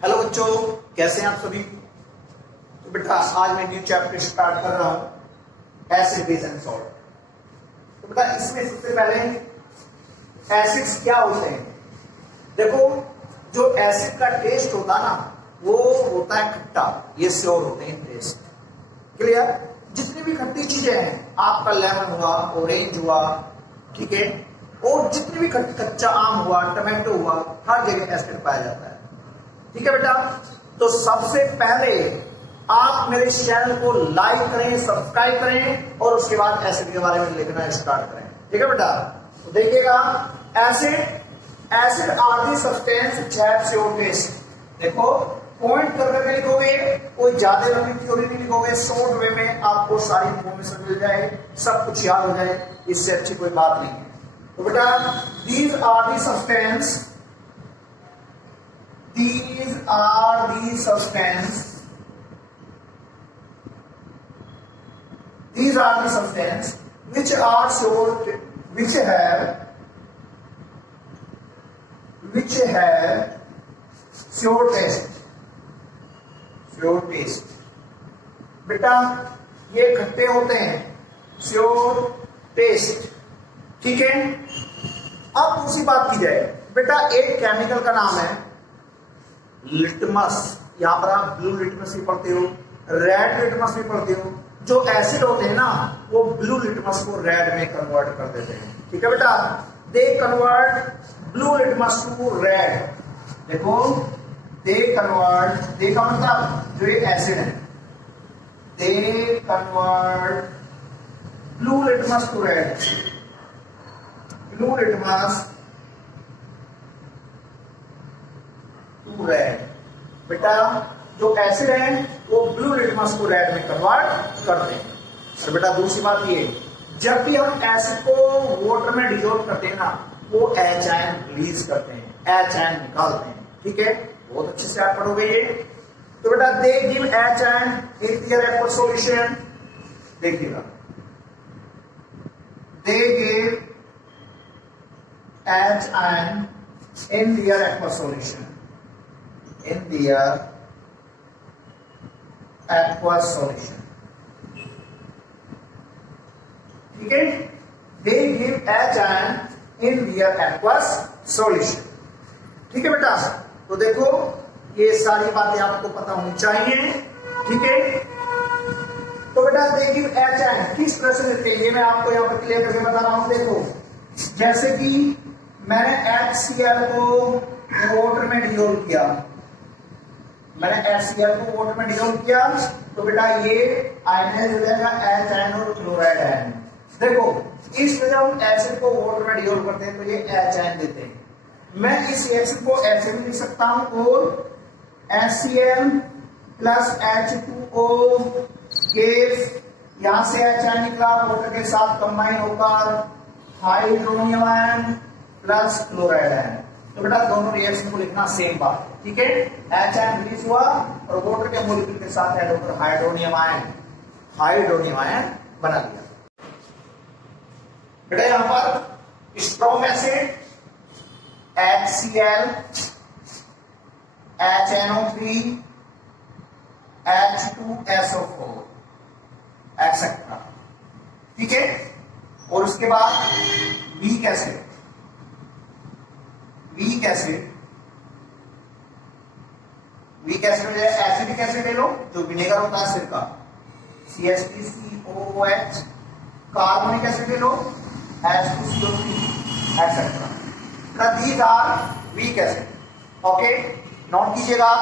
Hello बच्चों, कैसे हैं आप सभी। तो बेटा आज मैं न्यू चैप्टर स्टार्ट कर रहा हूं, एसिड बेस एंड सॉल्ट। तो बेटा इसमें सबसे पहले एसिड्स क्या होते हैं। देखो, जो एसिड का टेस्ट होता है ना, वो होता है खट्टा। ये श्योर होते हैं टेस्ट। क्लियर। जितनी भी खट्टी चीजें हैं, आपका लेमन हुआ, ऑरेंज हुआ, ठीक है, और जितनी भी कच्चा आम हुआ, टमाटो हुआ, हर जगह एसिड पाया जाता है। ठीक है बेटा। तो सबसे पहले आप मेरे चैनल को लाइक करें, सब्सक्राइब करें और उसके बाद एसिड के बारे में लिखना स्टार्ट करें। ठीक है बेटा। तो देखिएगा, acid are the substance which have your taste. देखो, पॉइंट करके लिखोगे, कोई ज्यादा लंबी थ्योरी नहीं लिखोगे, शॉर्ट वे में आपको सारी इंफॉर्मेशन मिल जाए, सब कुछ याद हो जाए, इससे अच्छी कोई बात नहीं है। तो बेटा, these are the substance, these are the substance which are short, which have short taste। बेटा ये खट्टे होते हैं, श्योर टेस्ट। ठीक है। अब दूसरी बात की जाए, बेटा एक केमिकल का नाम है लिटमस। यहां पर आप ब्लू लिटमस भी पढ़ते हो, रेड लिटमस भी पढ़ते हो। जो एसिड होते हैं ना, वो ब्लू लिटमस को रेड में कन्वर्ट कर देते हैं। ठीक है बेटा। They convert blue litmus to red. देखो, दे कन्वर्ट, दे का मतलब जो ये एसिड है, they convert blue litmus to red. Blue litmus red. बेटा जो एसिड है वो ब्लू लिटमस को रेड में कन्वर्ट करते हैं। और बेटा दूसरी बात ये, जब भी हम एसिड को वाटर में डिसॉल्व करते हैं ना, वो एच आयन रिलीज करते हैं, एच आयन निकालते हैं। ठीक है, बहुत अच्छे से आप पढ़ोगे ये। तो बेटा they give H ion in their aqueous solution. देखिएगा, they give H ion in their aqueous solution, in their aqueous solution। ठीक है, they give H ion in their aqueous solution। ठीक है बेटा। तो देखो, ये सारी बातें आपको पता होनी चाहिए। ठीक है। तो बेटा they give H ion किस तरह से देते हैं, ये मैं आपको यहाँ पर क्लियर करके बता रहा हूं। देखो, जैसे कि मैंने HCl को वाटर में डिसॉल्व किया, मैंने HCl को वाटर में डिसॉल्व किया, तो बेटा ये आयनाइज हो जाएगा H आयन और क्लोराइड आयन। देखो, इस वजह हम एसिड को वाटर में डिसॉल्व करते हैं, तो ये H आयन देते हैं। मैं इस एसिड को ऐसे भी लिख सकता हूं, और HCl प्लस H2O गेव, यहां से H आयन निकला, वाटर के साथ कंबाइन होकर hydronium ion plus chloride ion. तो बेटा दोनों रिएक्शन को लिखना सेम बात। ठीक है, एच आयन रिलीज हुआ और वाटर के मॉलिक्यूल के साथ ऐड होकर हाइड्रोनियम आयन बना दिया। बेटा यहां पर strong acid HCl, HNO3, H2SO4 etcetera. ठीक है। और उसके बाद वीक एसिड में एसिडिक एसिड ले लो, जो विनेगर होता है सिरका, CH3COOH। कार्बोनिक एसिड ले लो, H2CO3 etcetera. These are weak acid. Okay, note कीजिएगा।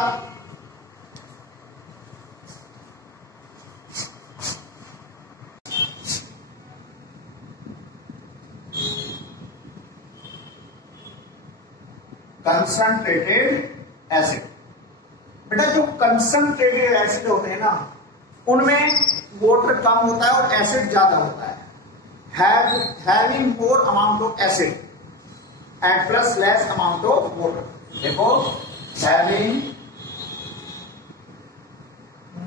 Concentrated acid. बेटा जो कंसंट्रेटेड एसिड होते हैं ना, उनमें वाटर कम होता है और एसिड ज्यादा होता है। Having more amount of acid and plus less amount of water. देखो, having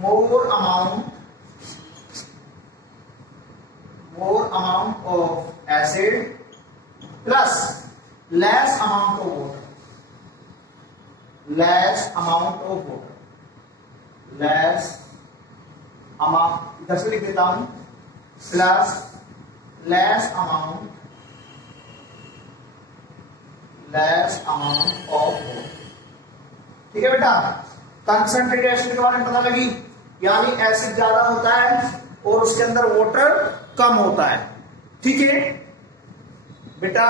more amount of acid plus less amount of water. Less amount of water, less amount, इधर से लिख देता हूं, plus less amount of water. ठीक है बेटा, concentrated acid के बारे में पता लगी, यानी एसिड ज्यादा होता है और उसके अंदर वाटर कम होता है। ठीक है बेटा,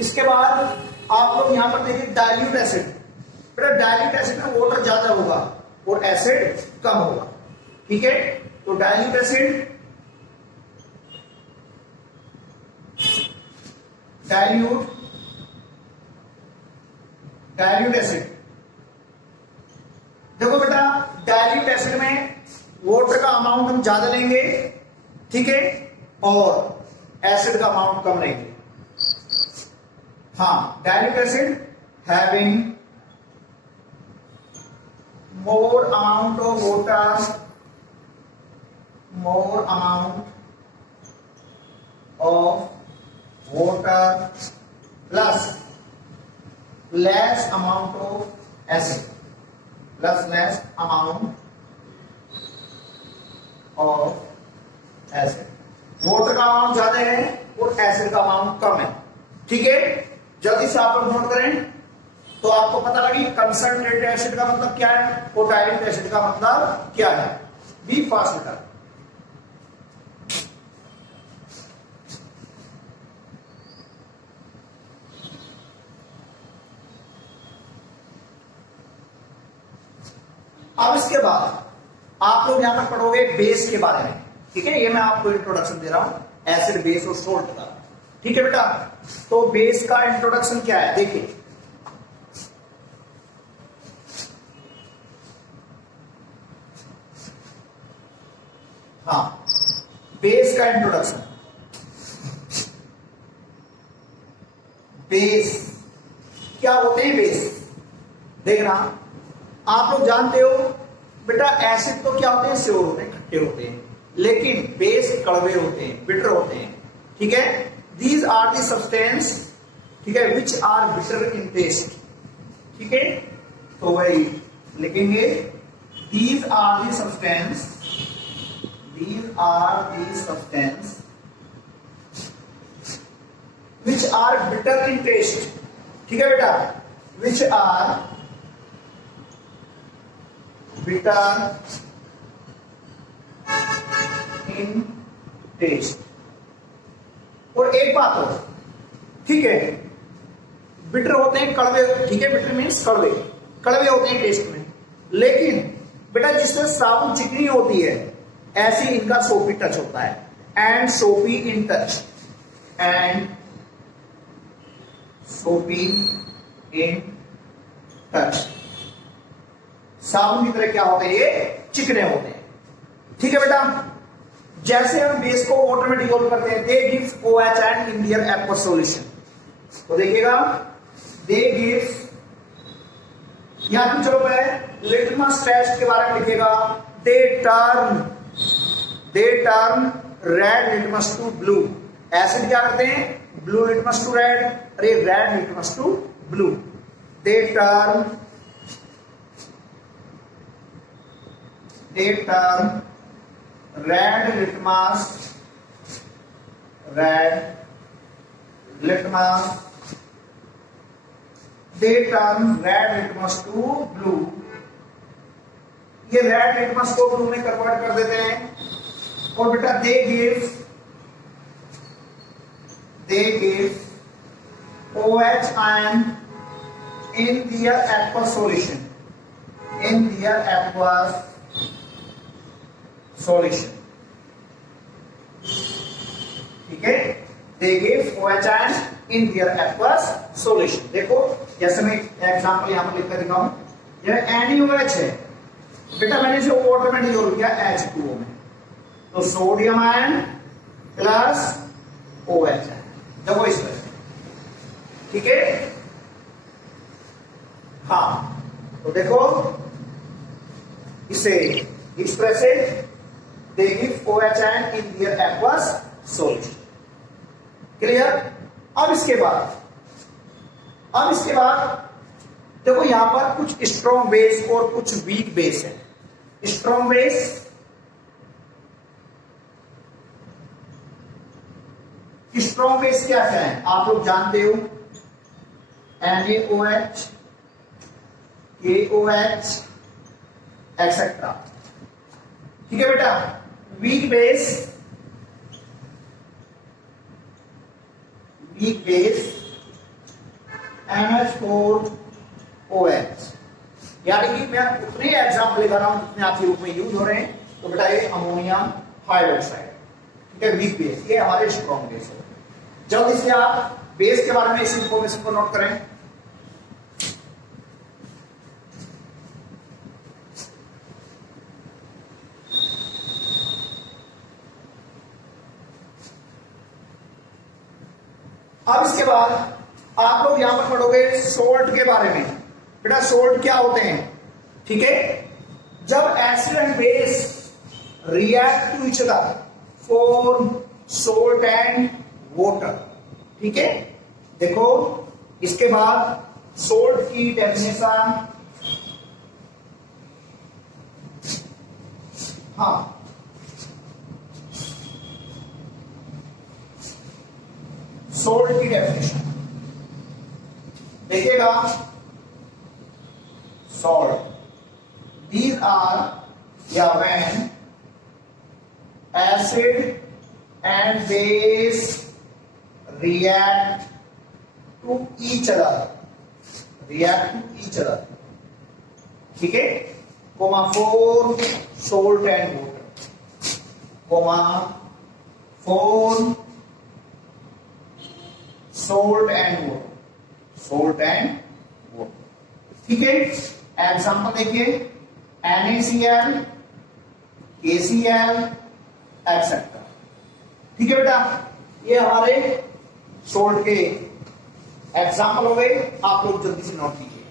इसके बाद आप लोग यहां पर देखिए डाइल्यूट एसिड। बेटा डाइल्यूट एसिड में वाटर ज्यादा होगा और एसिड कम होगा। ठीक है, तो डाइल्यूट एसिड, डाइल्यूट एसिड, देखो बेटा डाइल्यूट एसिड में वाटर का अमाउंट हम ज्यादा लेंगे, ठीक है, और एसिड का अमाउंट कम लेंगे। हाँ, dilute acid having more amount of water, more amount of water plus less amount of acid, plus less amount of acid. Water का अमाउंट ज्यादा है और एसिड का अमाउंट कम है। ठीक है, जल्दी से आप लोग नोट करें तो आपको पता लगी कंसंट्रेटेड एसिड का मतलब क्या है और डाइल्यूट एसिड का मतलब क्या है। बी फास्ट बेटा। अब इसके बाद आप लोग यहां पर पढ़ोगे बेस के बारे में। ठीक है, ये मैं आपको इंट्रोडक्शन दे रहा हूं एसिड, बेस और सोल्ट का। ठीक है बेटा, तो बेस का इंट्रोडक्शन क्या है देखिए। हाँ, बेस का इंट्रोडक्शन। बेस क्या होते हैं? बेस देखना, आप लोग जानते हो बेटा एसिड तो क्या होते हैं, स्योर होते हैं, खट्टे होते हैं, लेकिन बेस कड़वे होते हैं, बिटर होते हैं। ठीक है, दीज आर दी सब्सटेंस, ठीक है, which are bitter in taste. ठीक है, तो वही लिखेंगे, these are the substance, these are the substance which are bitter in taste। ठीक है बेटा, which are bitter in taste। और एक बात हो, ठीक है, बिटर होते हैं, कड़वे। ठीक है, बिटर मीन्स कड़वे, कड़वे होते हैं टेस्ट में, लेकिन बेटा जिसमें साबुन चिकनी होती है ऐसे इनका सोपी टच होता है, एंड सोपी इन टच, एंड सोपी इन टच। साबुन की तरह क्या होते हैं, ये चिकने होते हैं। ठीक है बेटा, जैसे हम बेस को वाटर में डिसॉल्व करते हैं, they gives OH and in their aqueous solution. तो देखिएगा, दे गिव्स, यहां पे चलो पहले लिटमस टेस्ट के बारे में लिखिएगा। They turn red litmus to blue. Acid क्या करते हैं, ब्लू लिटमस टू रेड, अरे red litmus to blue. They turn red litmus they turn red litmus to blue. ये रेड लिटमस को ब्लू में कन्वर्ट कर देते हैं। और बेटा they gives OH ion in their aqueous solution, ठीक है, they give OH ion in their aqueous solution। देखो जैसे मैं एग्जांपल यहां पर लिख कर दिखाऊं, यह NaOH है बेटा, मैंने इसे वाटर में डिसॉल्व किया H2O में, तो sodium ion plus OH ion, देखो इस तरह से। ठीक है, हाँ, तो देखो इसे इस तरह से they give OH ion in their aqueous solution. Clear? अब इसके बाद देखो यहां पर कुछ स्ट्रॉन्ग बेस और कुछ वीक बेस है। स्ट्रॉन्ग बेस, स्ट्रॉन्ग बेस क्या क्या है आप लोग जानते हो, NaOH, KOH एक्सेट्रा। ठीक है बेटा। वीक बेस, NH4OH, यानी कि मैं उतने एग्जाम्पल लगा रहा हूं जितने आपके रूप में यूज हो रहे हैं। तो बेटा ये अमोनियम हाइड्रोक्साइड, ठीक है, वीक बेस, ये हमारे स्ट्रॉन्ग बेस है। जल्दी से आप बेस के बारे में इस इंफॉर्मेशन को नोट करें। अब इसके बाद आप लोग यहां पर पढ़ोगे सोल्ट के बारे में। बेटा सोल्ट क्या होते हैं, ठीक है, जब acid and base react to each other form salt and water. ठीक है, देखो इसके बाद सोल्ट की डेफिनेशन, हाँ सोल्ट की डेफिनेशन देखिएगा। सॉल्ट, दीज आर या when acid and base react to each other, ठीक है, form salt and water, form salt and water, ठीक है। एग्जाम्पल देखिए, NaCl, KCl एक्सेट्रा। ठीक है बेटा, ये हमारे सोल्ट के एग्जाम्पल हो गए, आप लोग जल्दी से नोट कीजिए।